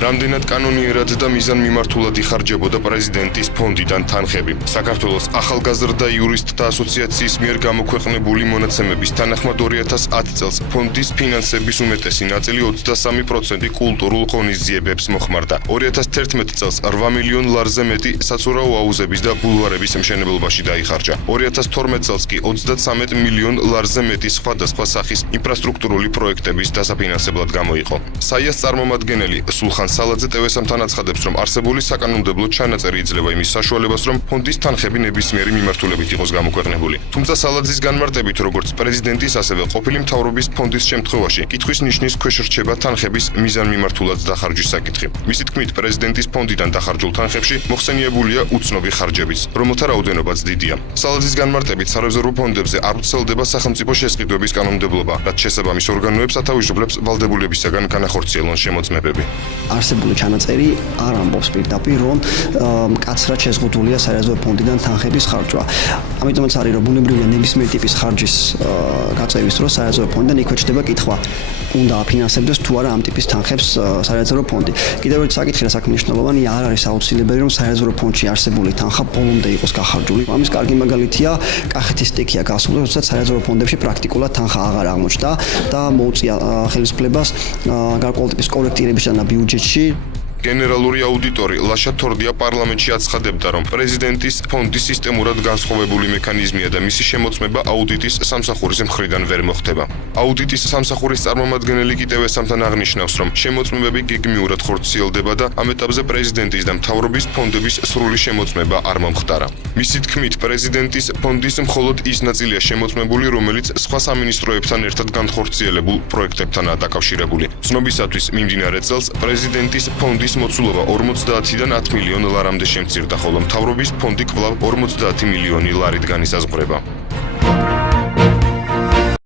რამდენად კანონიერად და მიზანმიმართულად იხარჯებოდა პრეზიდენტის ფონდიდან თანხები. საქართველოს ახალგაზრდა იურისტთა ასოციაციის მიერ გამოქვეყნებული მონაცემების თანახმად 2010 წელს ფონდის ფინანსების უმეტესი ნაწილი 23% კულტურულ ღონისძიებებს მოხმარდა. 2011 წელს 8 მილიონ ლარზე მეტი საცურაო აუზების და ბულვარების მშენებლობაში დაიხარჯა. 2012 წელს კი 33 მილიონ ლარზე მეტი სხვადასხვა სახის ინფრასტრუქტურული პროექტების დასაფინანსებლად გამოიყო. საიას წარმომადგენელი სულხან სალაძე ტევესამთან აცხადებს, რომ არსებული საკანონმდებლო ჩანაწერი იძლევა იმის საშუალებას, რომ ფონდის თანხები ნებისმიერი მიმართულებით იყოს გამოქვეყნებული. თუმცა სალაძის განმარტებით, როგორც პრეზიდენტის, ასევე ყოფილი მთავრობის ფონდის შემთხვევაში, კითხვის ნიშნის ქვეშ რჩება თანხების მიზანმიმართულად დახარჯვის საკითხი. მისი თქმით, პრეზიდენტის ფონდიდან დახარჯულ თანხებში მოხსენიებულია უცნობი ხარჯებიც, რომელთა რაოდენობაც დიდია. სალაძის განმარტებით, სარეზერვო ფონდებზე არ ვრცელდება სახელმწიფო შესყიდვების კანონმდებლობა, რაც შესაბამის ორგანოებს ათავისუფლებს ვალდებულებისაგან განახორციელონ შემოწმებები. არსებული ჩანაწერი არ ამბობს პირდაპირ, რომ მკაცრად შეზღუდულია სარეზერვო ფონდიდან თანხების ხარჯვა. ამიტომაც არის, რომ ბუნებრივია ნებისმიერ ტიპის ხარჯის გაწევის დროს სარეზერვო ფონდიდან იქვე ჩნდება კითხვა, უნდა აფინანსებდეს თუ არა ამ ტიპის თანხებს სარეზერვო ფონდი. კიდევ ერთი საკითხი, რასაც მნიშვნელოვანია, არ არის აუცილებელი, რომ სარეზერვო ფონდში არსებული თანხა ბოლომდე იყოს გახარჯული. ამის კარგი მაგალითია კახეთის სტიქია გასული, როდესაც სარეზერვო ფონდებში პრაქტიკულად თანხა აღარ აღმოჩნდა და მოუწია ხელისუფლებას გარკვეული ტიპის კორექტირების და ბიუჯეტში. გენერალური აუდიტორი ლაშა თორდია პარლამენტში აცხადებდა, რომ პრეზიდენტის ფონდი სისტემურად განსხვავებული მექანიზმია და მისი შემოწმება აუდიტის სამსახურის მხრიდან ვერ მოხდება. აუდიტის სამსახურის წარმომადგენელი კიდევესამთან აღნიშნავს, რომ შემოწმებები გეგმიურად ხორციელდება და ამ ეტაპზე პრეზიდენტის და მთავრობის ფონდების სრული შემოწმება არ მომხდარა. მისი თქმით, პრეზიდენტის ფონდის მხოლოდ ის ნაწილია შემოწმებული, რომელიც სხვა სამინისტროებთან ერთად განხორციელებულ პროექტებთანაა დაკავშირებული. ცნობისათვის, მიმდინარე წელს პრეზიდენტის ფონდის მოცულობა 50-დან 10 მილიონ ლარამდე შემცირდა, ხოლო მთავრობის ფონდი კვლავ 50 მილიონი ლარით განისაზღვრება.